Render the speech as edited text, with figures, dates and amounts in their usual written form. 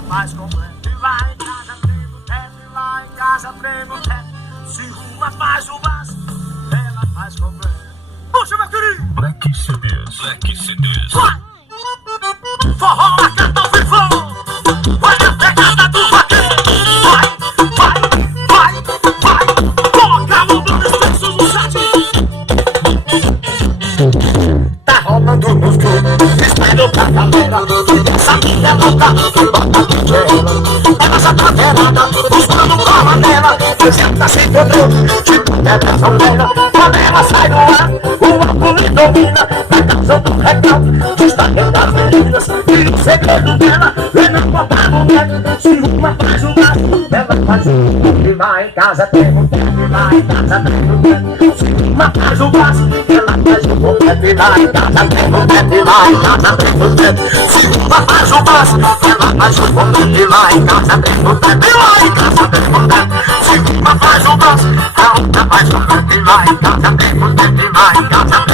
ela faz completo. E lá em casa tem boteco, e lá em casa tem boteco. Se uma faz o básico, ela faz completo. Puxa, meu querido! Black CDs. Black CDs. Vai! Forró na canta ao vivão! Olha a pegada do vaqueiro! Vai! Coloca a mão no espesso do jardim! Tá rolando nos grupos, espelho pra galera. Essa minha louca, que bota de gelo. Ela já tá verada, os mano cola nela. Já sem controle, tipo telefoneira. Quando ela sai no ar, o álcool lhe domina. Vai causando recalque, destaque das meninas. E o segredo dela é não botar mulher. Se uma faz um gato, ela faz um. E lá em casa tem boteco, e lá em casa tem boteco. Se uma faz um gato, ela faz um boteco. E lá em casa tem boteco, e lá em casa tem boteco. Se uma faz um gato, ela faz um boteco. E lá em casa tem boteco, e lá em casa tem boteco. Se uma faz um gato, ela faz um boteco. E lá em casa tem boteco, e lá em casa tem boteco.